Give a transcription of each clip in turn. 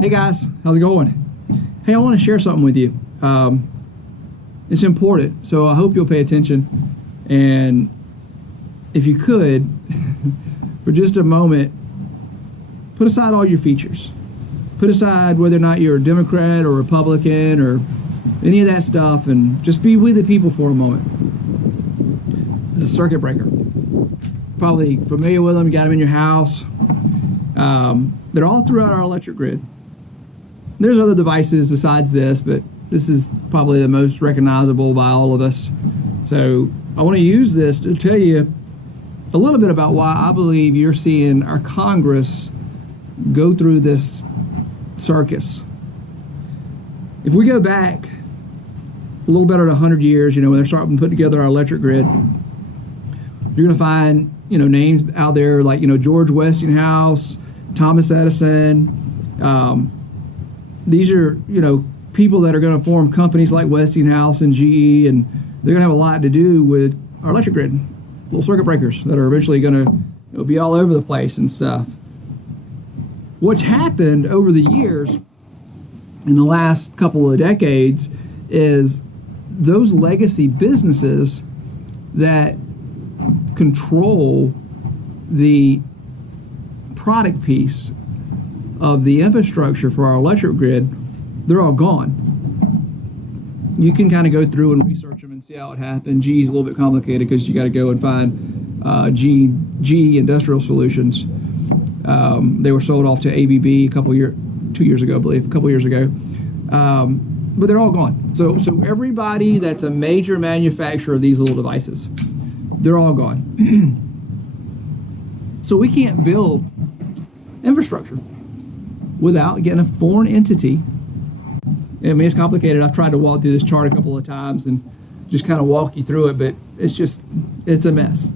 Hey guys, how's it going? Hey, I want to share something with you. It's important, so I hope you'll pay attention. And if you could, for just a moment, put aside all your features. Put aside whether or not you're a Democrat or Republican or any of that stuff, and just be with the people for a moment. This is a circuit breaker. Probably familiar with them, you got them in your house. They're all throughout our electric grid. There's other devices besides this, but this is probably the most recognizable by all of us. So I want to use this to tell you a little bit about why I believe you're seeing our Congress go through this circus. If we go back a little better than 100 years, when they're starting to put together our electric grid, you're going to find, names out there like, George Westinghouse, Thomas Edison. These are, people that are going to form companies like Westinghouse and GE, and they're going to have a lot to do with our electric grid. Little circuit breakers that are eventually going to be all over the place and stuff. What's happened over the years, in the last couple of decades, is those legacy businesses that control the product piece of the infrastructure for our electric grid, they're all gone. You can kind of go through and research them and see how it happened. GE's a little bit complicated because you got to go and find GE Industrial Solutions. They were sold off to ABB 2 years ago, I believe, a couple years ago. But they're all gone. So everybody that's a major manufacturer of these little devices, they're all gone. So we can't build infrastructure without getting a foreign entity. I mean, it's complicated. I've tried to walk through this chart a couple of times and just kind of walk you through it, but it's a mess.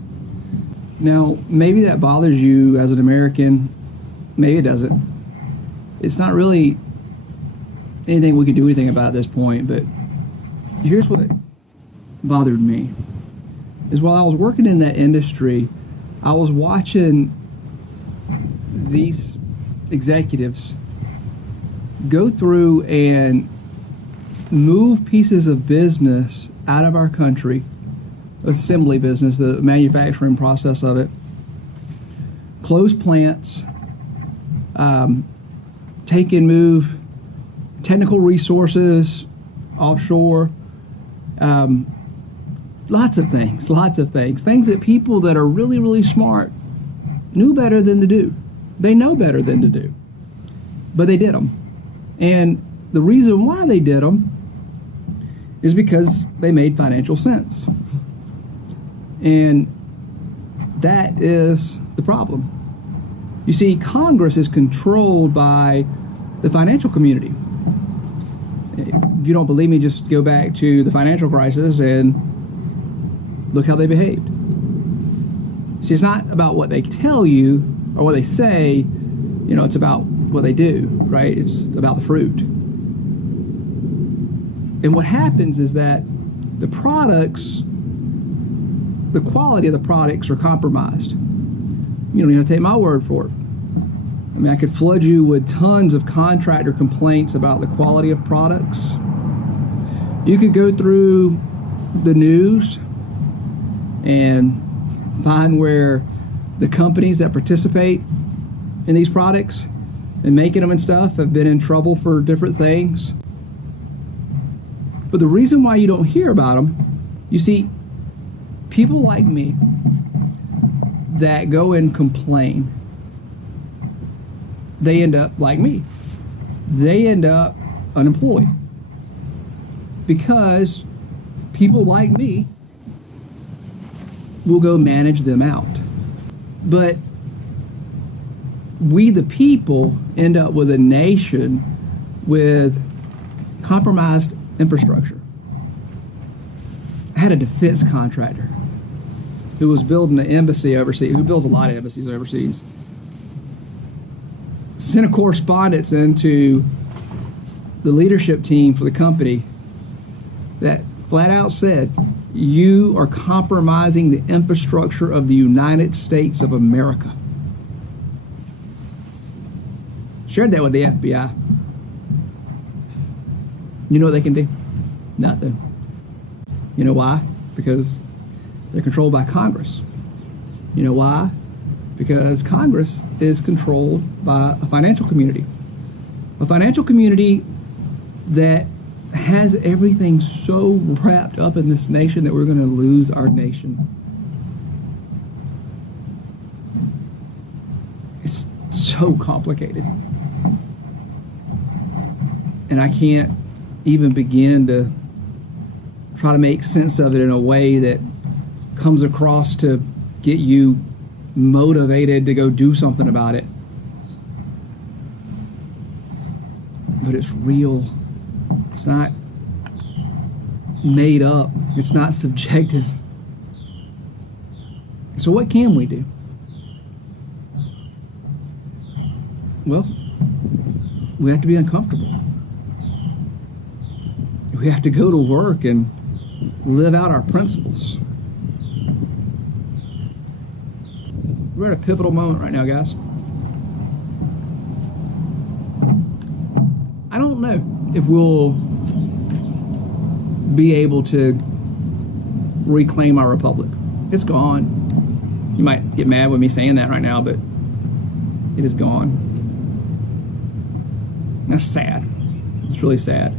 Now, maybe that bothers you as an American. Maybe it doesn't. It's not really anything we could do anything about at this point, but here's what bothered me. Is while I was working in that industry, I was watching these executives go through and move pieces of business out of our country, assembly business, the manufacturing process of it, close plants, take and move technical resources offshore, lots of things that people that are really, really smart knew better than to do. They know better than to do, but they did them. And the reason why they did them is because they made financial sense. And that is the problem. You see, Congress is controlled by the financial community. If you don't believe me, just go back to the financial crisis and look how they behaved. See, it's not about what they tell you or what they say, it's about what they do, right? It's about the fruit. And what happens is that the products, the quality of the products are compromised. You don't even take my word for it. I mean, I could flood you with tons of contractor complaints about the quality of products. You could go through the news and find where the companies that participate in these products and making them and stuff have been in trouble for different things. But the reason why you don't hear about them, you see, people like me that go and complain, they end up like me. They end up unemployed because people like me will go manage them out. But we, the people, end up with a nation with compromised infrastructure. I had a defense contractor who was building an embassy overseas, who builds a lot of embassies overseas, sent a correspondence into the leadership team for the company that flat out said, you are compromising the infrastructure of the United States of America. Shared that with the FBI. You know what they can do? Nothing. You know why? Because they're controlled by Congress. You know why? Because Congress is controlled by a financial community. A financial community that has everything so wrapped up in this nation that we're going to lose our nation. It's so complicated. And I can't even begin to try to make sense of it in a way that comes across to get you motivated to go do something about it. But it's real. It's not made up. It's not subjective. So what can we do? Well, we have to be uncomfortable. We have to go to work and live out our principles. We're at a pivotal moment right now, guys. I don't know if we'll be able to reclaim our republic. It's gone. You might get mad with me saying that right now, but it is gone. That's sad. It's really sad.